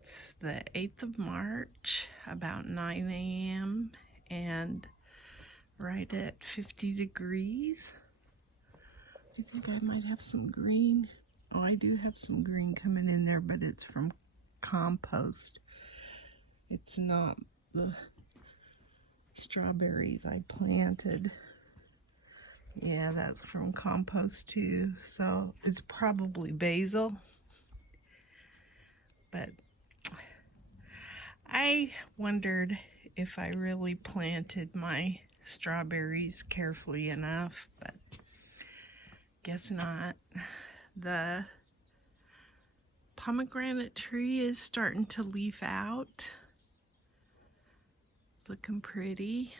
It's the 8th of March, about 9 a.m. and right at 50 degrees. I think I might have some green. Oh, I do have some green coming in there, but it's from compost. It's not the strawberries I planted. Yeah, that's from compost too. So it's probably basil. But I wondered if I really planted my strawberries carefully enough, but guess not. The pomegranate tree is starting to leaf out. It's looking pretty.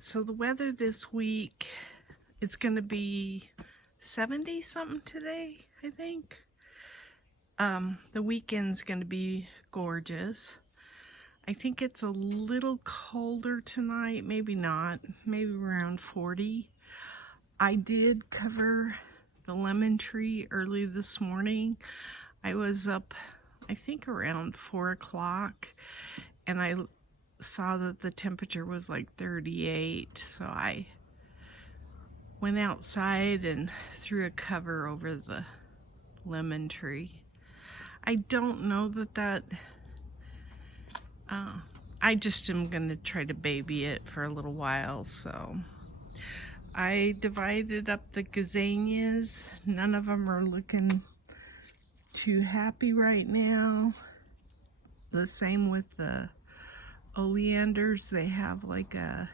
So the weather this week, it's going to be 70 something today, I think. The weekend's going to be gorgeous. I think it's a little colder tonight, maybe not, maybe around 40. I did cover the lemon tree early this morning. I was up, I think around 4 o'clock, and I saw that the temperature was like 38, so I went outside and threw a cover over the lemon tree. I don't know that I just am going to try to baby it for a little while. So I divided up the gazanias. None of them are looking too happy right now. The same with the oleanders. They have like a,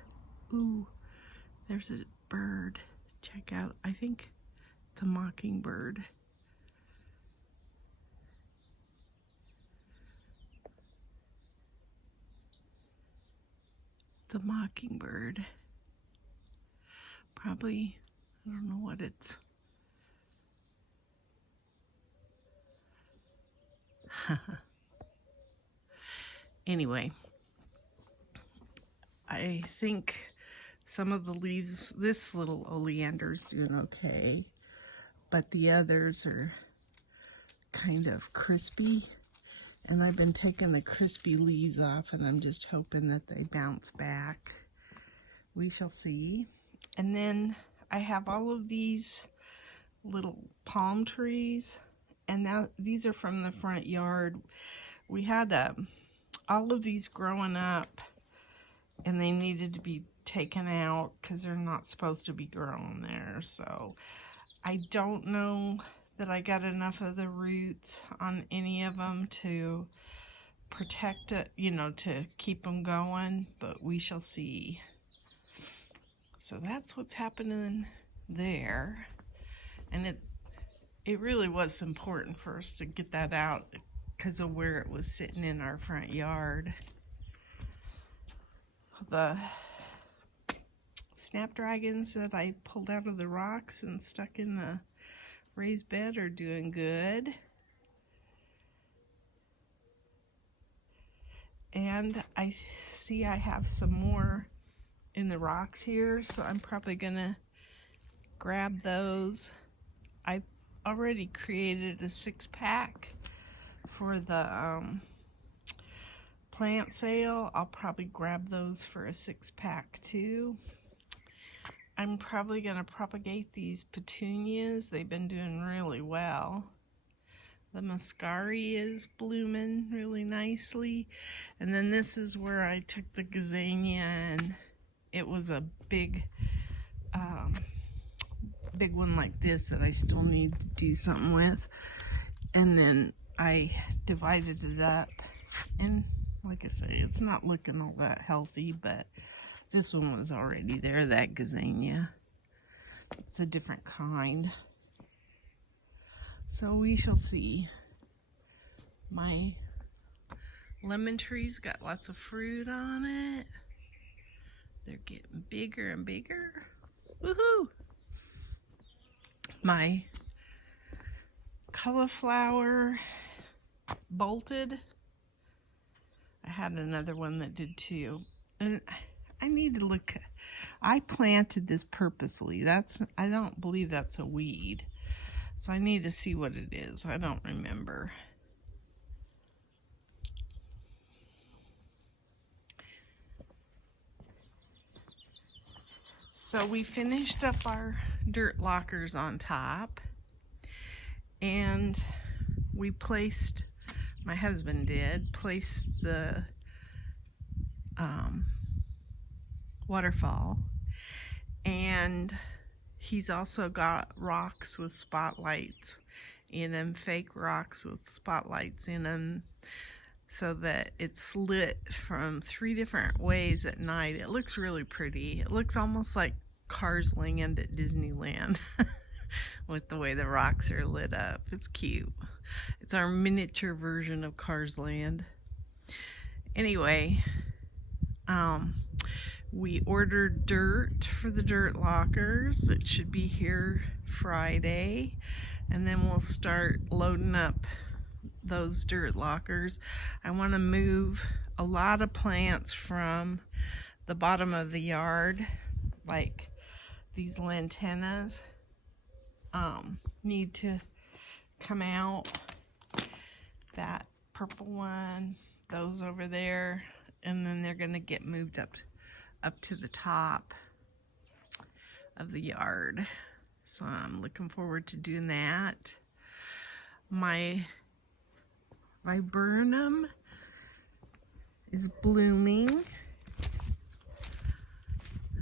ooh, there's a bird. Check out, I think it's a mockingbird. The mockingbird. Probably, I don't know what it's. Anyway, I think some of the leaves, this little oleander's doing okay, but the others are kind of crispy. And I've been taking the crispy leaves off, and I'm just hoping that they bounce back. We shall see. And then I have all of these little palm trees, and now these are from the front yard. We had all of these growing up, and they needed to be taken out because they're not supposed to be growing there. So I don't know that I got enough of the roots on any of them to protect it, you know, to keep them going, but we shall see. So that's what's happening there. And it really was important for us to get that out because of where it was sitting in our front yard. The snapdragons that I pulled out of the rocks and stuck in the raised bed are doing good. And I see I have some more in the rocks here, so I'm probably gonna grab those. I've already created a 6-pack for the plant sale. I'll probably grab those for a 6-pack too. I'm probably going to propagate these petunias. They've been doing really well. The muscari is blooming really nicely. And then this is where I took the gazania, and it was a big one like this that I still need to do something with. And then I divided it up. And like I say, it's not looking all that healthy, but this one was already there, that gazania. It's a different kind. So we shall see. My lemon tree's got lots of fruit on it. They're getting bigger and bigger. Woohoo! My cauliflower bolted. I had another one that did too. And I need to look. I planted this purposely. I don't believe that's a weed. So I need to see what it is. I don't remember. So we finished up our Dirtlockers on top, and we placed, my husband did, place the waterfall, and he's also got rocks with spotlights in them, fake rocks with spotlights in them, so that it's lit from 3 different ways at night. It looks really pretty. It looks almost like Cars Land at Disneyland with the way the rocks are lit up. It's cute. It's our miniature version of Cars Land. Anyway, we ordered dirt for the Dirtlockers. It should be here Friday, and then we'll start loading up those Dirtlockers. I want to move a lot of plants from the bottom of the yard, like these lantanas need to come out. That purple one, those over there, and then they're going to get moved up to the top of the yard. So I'm looking forward to doing that. My viburnum is blooming.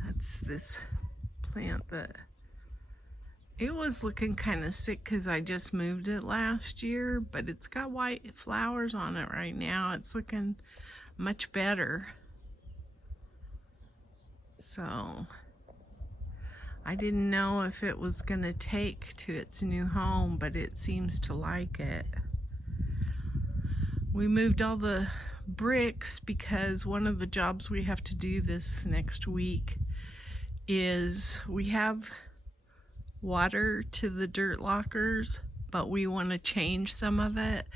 That's this plant that it was looking kind of sick because I just moved it last year, but it's got white flowers on it right now. It's looking much better. So I didn't know if it was going to take to its new home, but it seems to like it. We moved all the bricks because one of the jobs we have to do this next week is we have water to the Dirtlockers, but we want to change some of it,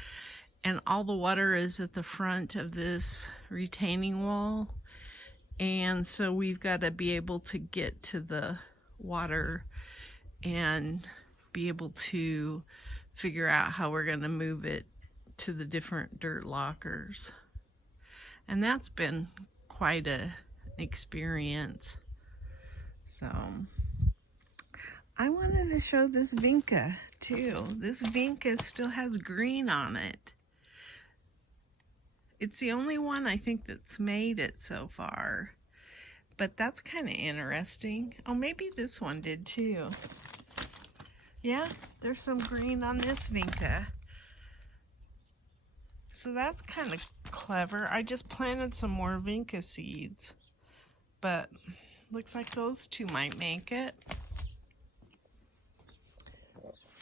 and all the water is at the front of this retaining wall, and so we've got to be able to get to the water and be able to figure out how we're going to move it to the different Dirtlockers. And that's been quite an experience. So I wanted to show this vinca too. This vinca still has green on it. It's the only one I think that's made it so far. But that's kind of interesting. Oh, maybe this one did too. Yeah, there's some green on this vinca. So that's kind of clever. I just planted some more vinca seeds, but looks like those two might make it.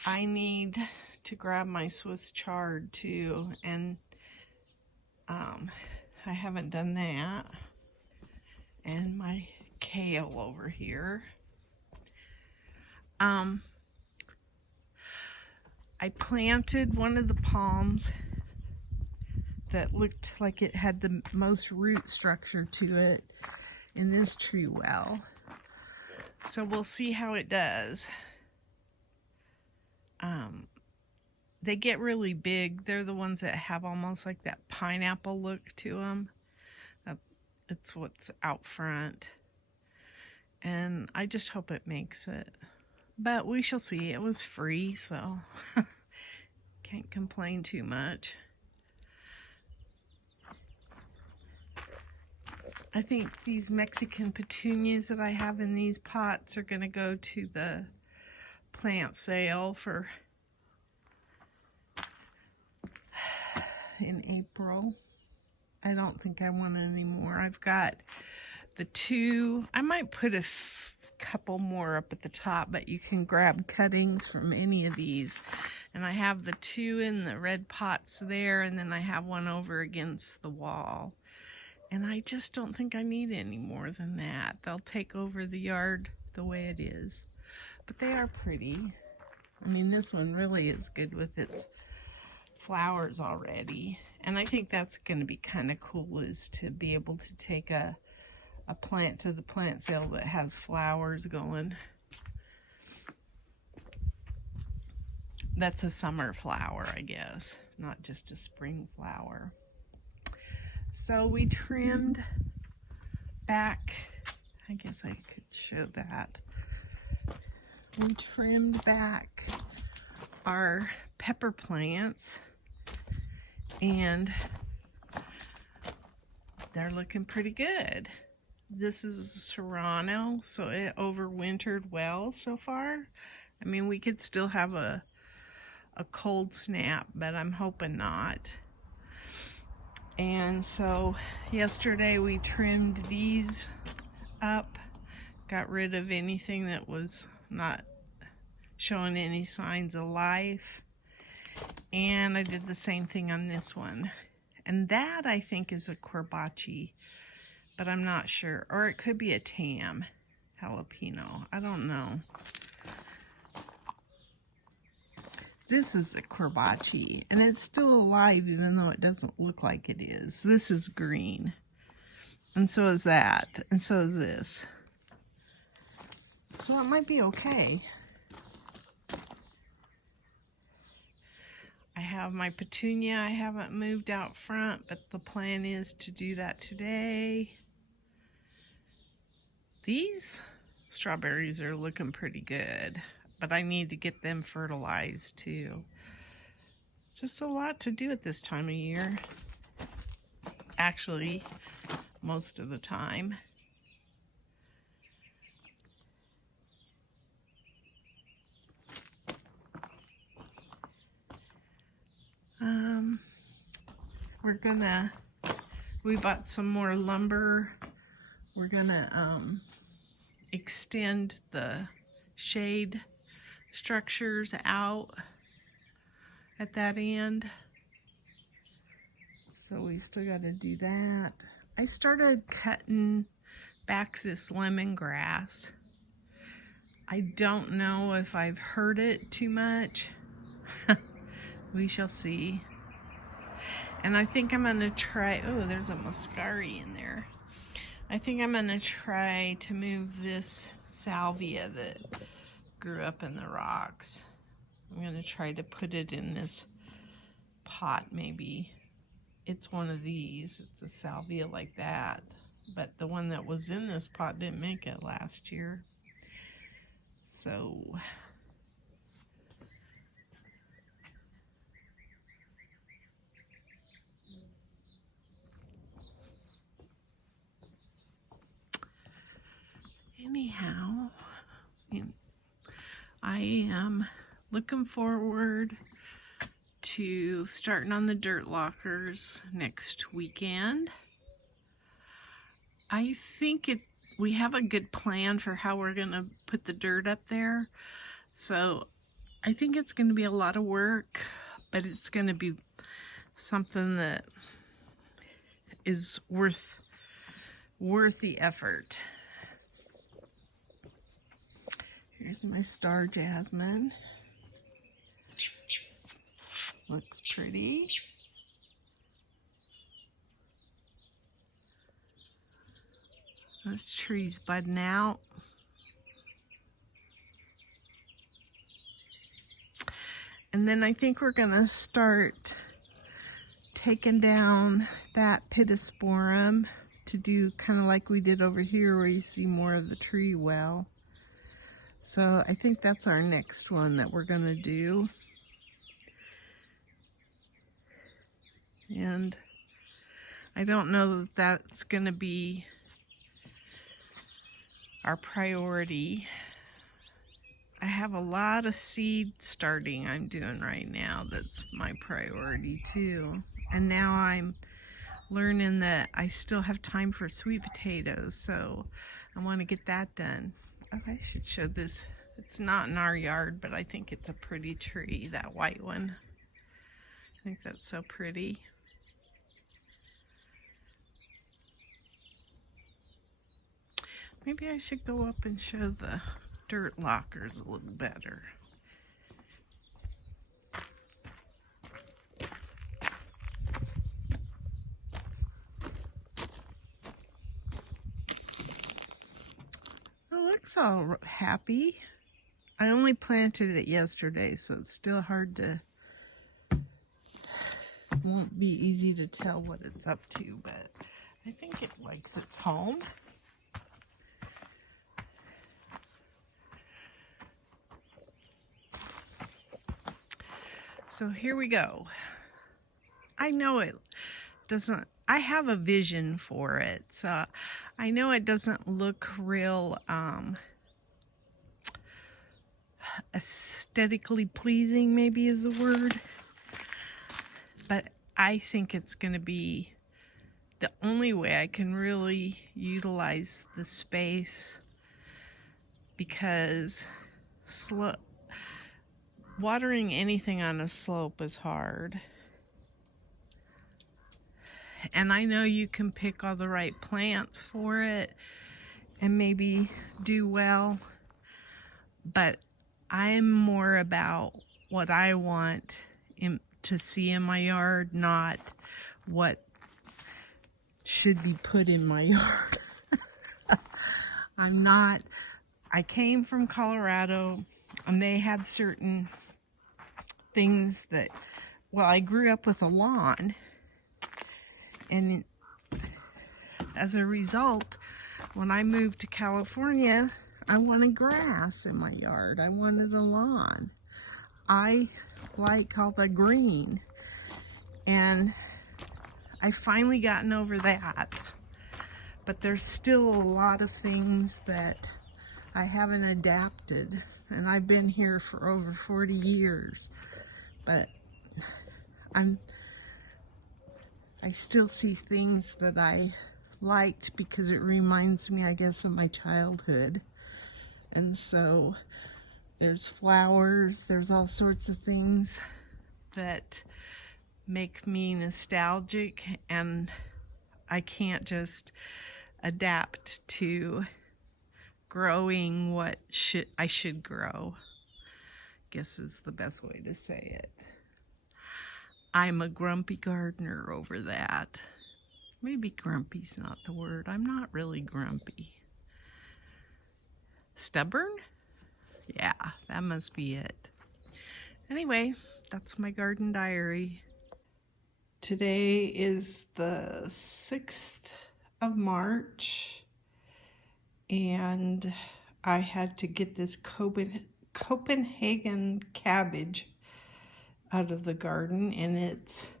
I need to grab my Swiss chard too, and I haven't done that. And my kale over here. I planted one of the palms that looked like it had the most root structure to it in this tree well. So we'll see how it does. They get really big. They're the ones that have almost like that pineapple look to them. It's what's out front. And I just hope it makes it. But we shall see. It was free, so can't complain too much. I think these Mexican petunias that I have in these pots are going to go to the plant sale for in April. I don't think I want any more. I've got the 2. I might put a couple more up at the top, but you can grab cuttings from any of these. And I have the 2 in the red pots there, and then I have one over against the wall. And I just don't think I need any more than that. They'll take over the yard the way it is. But they are pretty. I mean, this one really is good with its flowers already. And I think that's going to be kind of cool, is to be able to take a plant to the plant sale that has flowers going. That's a summer flower, I guess, not just a spring flower. So we trimmed back, I guess I could show that. We trimmed back our pepper plants, and they're looking pretty good. This is Serrano, so it overwintered well so far. I mean, we could still have a cold snap, but I'm hoping not. And so yesterday we trimmed these up, got rid of anything that was not showing any signs of life. And I did the same thing on this one. And that I think is a Corbaci, but I'm not sure. Or it could be a Tam jalapeno. I don't know. This is a Corbaci, and it's still alive even though it doesn't look like it is. This is green, and so is that, and so is this. So it might be okay. I have my petunia I haven't moved out front, but the plan is to do that today. These strawberries are looking pretty good, but I need to get them fertilized too. Just a lot to do at this time of year. Actually, most of the time. We bought some more lumber. We're gonna extend the shade structures out at that end. So we still got to do that. I started cutting back this lemongrass. I don't know if I've hurt it too much. We shall see. And I think I'm going to try, oh, there's a muscari in there. I think I'm going to try to move this salvia that grew up in the rocks. I'm going to try to put it in this pot maybe. It's one of these. It's a salvia like that. But the one that was in this pot didn't make it last year. So anyhow, I am looking forward to starting on the Dirtlockers next weekend. I think we have a good plan for how we're going to put the dirt up there. So I think it's going to be a lot of work, but it's going to be something that is worth the effort. Here's my star jasmine. Looks pretty. This tree's budding out. And then I think we're gonna start taking down that pittosporum to do kind of like we did over here where you see more of the tree well. So I think that's our next one that we're gonna do. And I don't know that that's gonna be our priority. I have a lot of seed starting I'm doing right now that's my priority too. And now I'm learning that I still have time for sweet potatoes, so I want to get that done. Oh, I should show this. It's not in our yard, but I think it's a pretty tree, that white one. I think that's so pretty. Maybe I should go up and show the Dirtlockers a little better. It looks all happy. I only planted it yesterday, so it's still hard to, won't be easy to tell what it's up to, but I think it likes its home. So here we go. I know it doesn't, I have a vision for it. So I know it doesn't look real aesthetically pleasing, maybe is the word. But I think it's going to be the only way I can really utilize the space, because watering anything on a slope is hard. And I know you can pick all the right plants for it and maybe do well, but I'm more about what I want to see in my yard, not what should be put in my yard. I came from Colorado, and they had certain things that, well, I grew up with a lawn, and as a result, when I moved to California, I wanted grass in my yard. I wanted a lawn. I like all the green, and I finally gotten over that. But there's still a lot of things that I haven't adapted, and I've been here for over 40 years. But I still see things that I liked because it reminds me, I guess, of my childhood. And so there's flowers, there's all sorts of things that make me nostalgic, and I can't just adapt to growing what I should grow, I guess is the best way to say it. I'm a grumpy gardener over that. Maybe grumpy's not the word. I'm not really grumpy. Stubborn? Yeah, that must be it. Anyway, that's my garden diary. Today is the 6th of March, and I had to get this Copenhagen cabbage out of the garden, and it's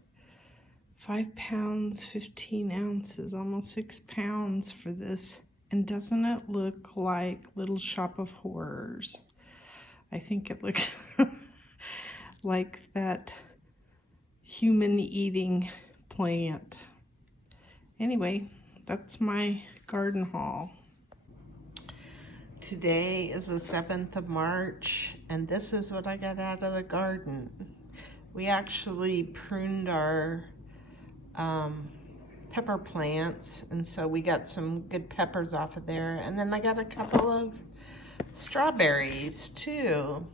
5 pounds, 15 ounces, almost 6 pounds for this. And doesn't it look like Little Shop of Horrors? I think it looks like that human-eating plant. Anyway, that's my garden haul. Today is the 7th of March, and this is what I got out of the garden. We actually pruned our pepper plants, and so we got some good peppers off of there. And then I got a couple of strawberries too.